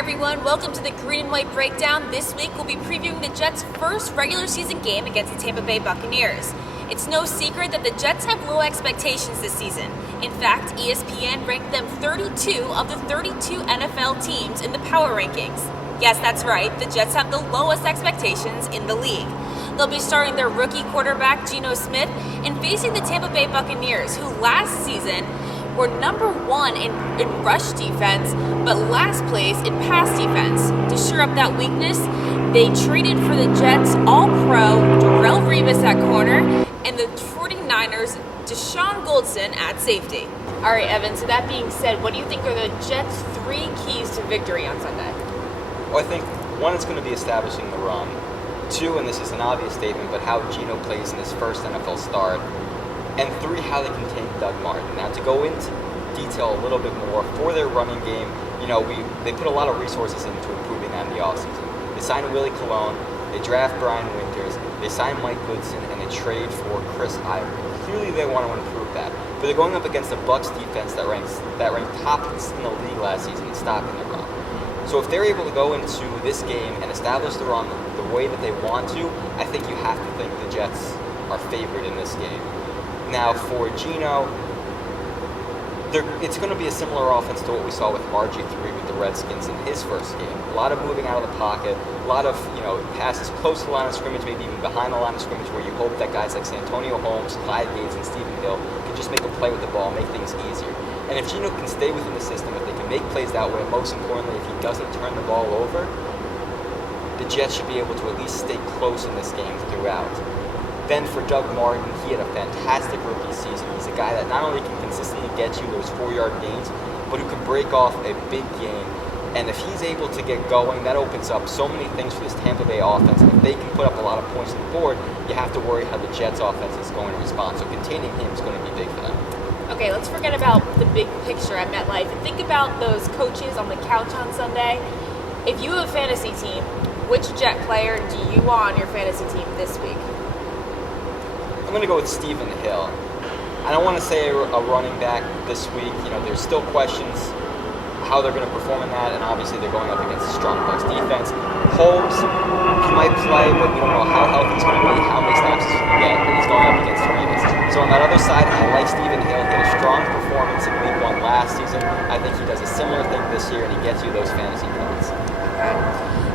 everyone, welcome to the Green and White Breakdown. This week we'll be previewing the Jets' first regular season game against the Tampa Bay Buccaneers. It's no secret that the Jets have low expectations this season. In fact, ESPN ranked them 32 of the 32 NFL teams in the power rankings. Yes, that's right, the Jets have the lowest expectations in the league. They'll be starting their rookie quarterback, Geno Smith, and facing the Tampa Bay Buccaneers, who last season were number one in rush defense, but last place in pass defense. To shore up that weakness, they traded for the Jets All-Pro Darrelle Revis at corner and the 49ers Deshaun Goldson at safety. All right, Evan, so that being said, what do you think are the Jets' 3 keys to victory on Sunday? Well, I think one is going to be establishing the run. 2, and this is an obvious statement, but how Geno plays in his first NFL start. And 3, how they contain Doug Martin. Now, to go into detail a little bit more, for their running game, they put a lot of resources into improving that in the offseason. They signed Willie Colon, they draft Brian Winters, they signed Mike Goodson, and they trade for Chris Ivory. Clearly, they want to improve that. But they're going up against a Bucs defense that ranked top in the league last season in stopping the run. So if they're able to go into this game and establish the run the way that they want to, I think you have to think the Jets are favored in this game. Now, for Geno, it's going to be a similar offense to what we saw with RG3 with the Redskins in his first game. A lot of moving out of the pocket, a lot of passes close to the line of scrimmage, maybe even behind the line of scrimmage, where you hope that guys like Santonio Holmes, Clyde Gates, and Stephen Hill can just make a play with the ball, make things easier. And if Geno can stay within the system, if they can make plays that way, and most importantly, if he doesn't turn the ball over, the Jets should be able to at least stay close in this game throughout. Then for Doug Martin, he had a fantastic rookie season. He's a guy that not only can consistently get you those 4-yard gains, but who can break off a big game. And if he's able to get going, that opens up so many things for this Tampa Bay offense. And if they can put up a lot of points on the board, you have to worry how the Jets offense is going to respond. So containing him is going to be big for them. Okay, let's forget about the big picture at MetLife and think about those coaches on the couch on Sunday. If you have a fantasy team, which Jet player do you want on your fantasy team this week? I'm going to go with Stephen Hill. I don't want to say a running back this week. There's still questions how they're going to perform in that, and obviously they're going up against a strong Bucs defense. Holmes, he might play, but we don't know how healthy he's going to be, how many snaps he's going to get, and he's going up against Revis. So on that other side, I like Stephen Hill. He had a strong performance in Week 1 last season. I think he does a similar thing this year, and he gets you those fantasy points. Okay.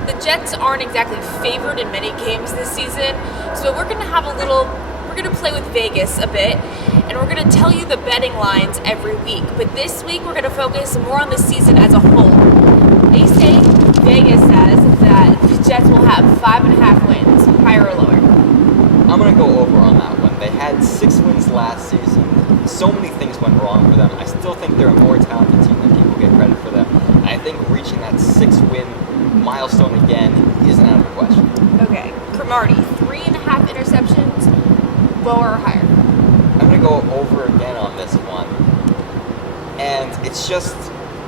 The Jets aren't exactly favored in many games this season, so we're going to play with Vegas a bit, and we're going to tell you the betting lines every week. But this week, we're going to focus more on the season as a whole. They say, Vegas says, that the Jets will have 5.5 wins, higher or lower. I'm going to go over on that one. They had 6 wins last season. So many things went wrong for them. I still think they're a more talented team than people get credit for them. And I think reaching that 6-win milestone again isn't out of the question. Okay. Cromartie, 3.5 interceptions, lower or higher? I'm going to go over again on this one. And it's just,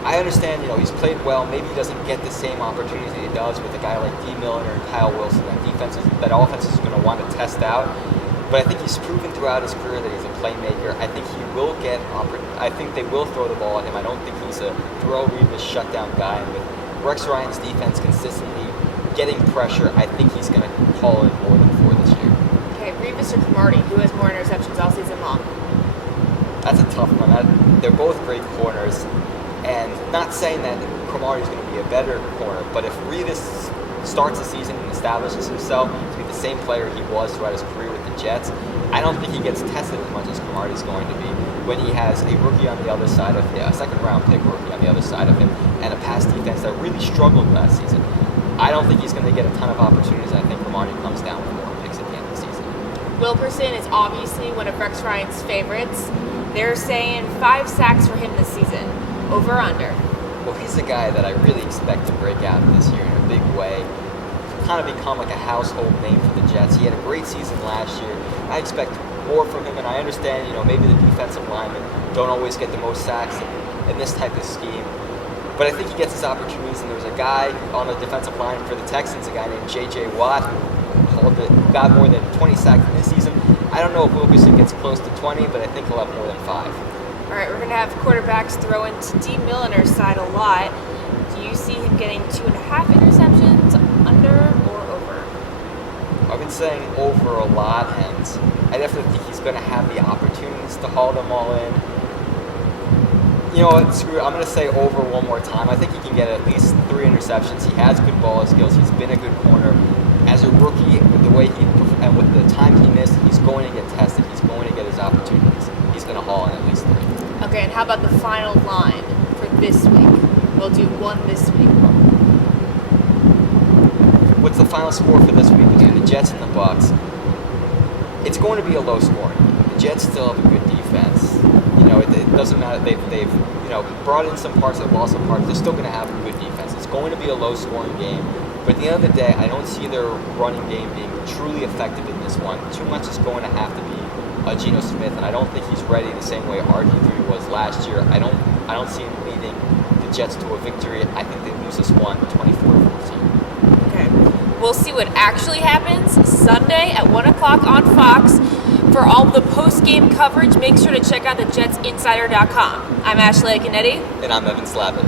I understand, he's played well. Maybe he doesn't get the same opportunities that he does with a guy like D. Miller and Kyle Wilson. That offense is going to want to test out. But I think he's proven throughout his career that he's a playmaker. I think he will get I think they will throw the ball at him. I don't think he's a Darrelle Revis shutdown guy. And with Rex Ryan's defense consistently getting pressure, I think he's going to call in more than 4 this year. Okay, Revis or Cromartie, who has more interceptions all season long? That's a tough one. They're both great corners. And not saying that Cromartie is going to be a better corner, but if Revis starts the season and establishes himself to be the same player he was throughout his career with the Jets, I don't think he gets tested as much as Cromartie is going to be when he has a rookie on the other side of him, a second-round pick rookie on the other side of him, and a pass defense that really struggled last season. I don't think he's going to get a ton of opportunities. I think Cromartie comes down with more picks at the end of the season. Wilkerson is obviously one of Rex Ryan's favorites. They're saying 5 sacks for him this season. Over or under? Well, he's a guy that I really expect to break out this year in a big way. Kind of become like a household name for the Jets. He had a great season last year. I expect more from him, and I understand, maybe the defensive linemen don't always get the most sacks in this type of scheme. But I think he gets his opportunities, and there's a guy on the defensive line for the Texans, a guy named J.J. Watt, who got more than 20 sacks in this season. I don't know if Wilkerson gets close to 20, but I think he'll have more than 5. All right, we're going to have quarterbacks throw into D. Milner's side a lot. Do you see him getting 2.5 interceptions, under or over? I've been saying over a lot, and I definitely think he's going to have the opportunities to haul them all in. You know what, screw it. I'm going to say over one more time. I think he can get at least 3 interceptions. He has good ball skills. He's been a good corner. As a rookie, with the way and with the time he missed, he's going to get tested. He's going to get his opportunities. He's going to haul in at least 3. Okay, and how about the final line for this week? We'll do one this week. What's the final score for this week between the Jets and the Bucs? It's going to be a low scoring. The Jets still have a good defense. You know, it doesn't matter. They've brought in some parts, they've lost some parts. They're still going to have a good defense. It's going to be a low scoring game. But at the end of the day, I don't see their running game being truly effective in this one. Too much is going to have to be Geno Smith, and I don't think he's ready the same way RG3 was last year. I don't see him leading the Jets to a victory. I think they lose this one 24-14. Okay. We'll see what actually happens Sunday at 1 o'clock on Fox. For all the post-game coverage, make sure to check out thejetsinsider.com. I'm Ashley Iaconetti. And I'm Evan Slavit.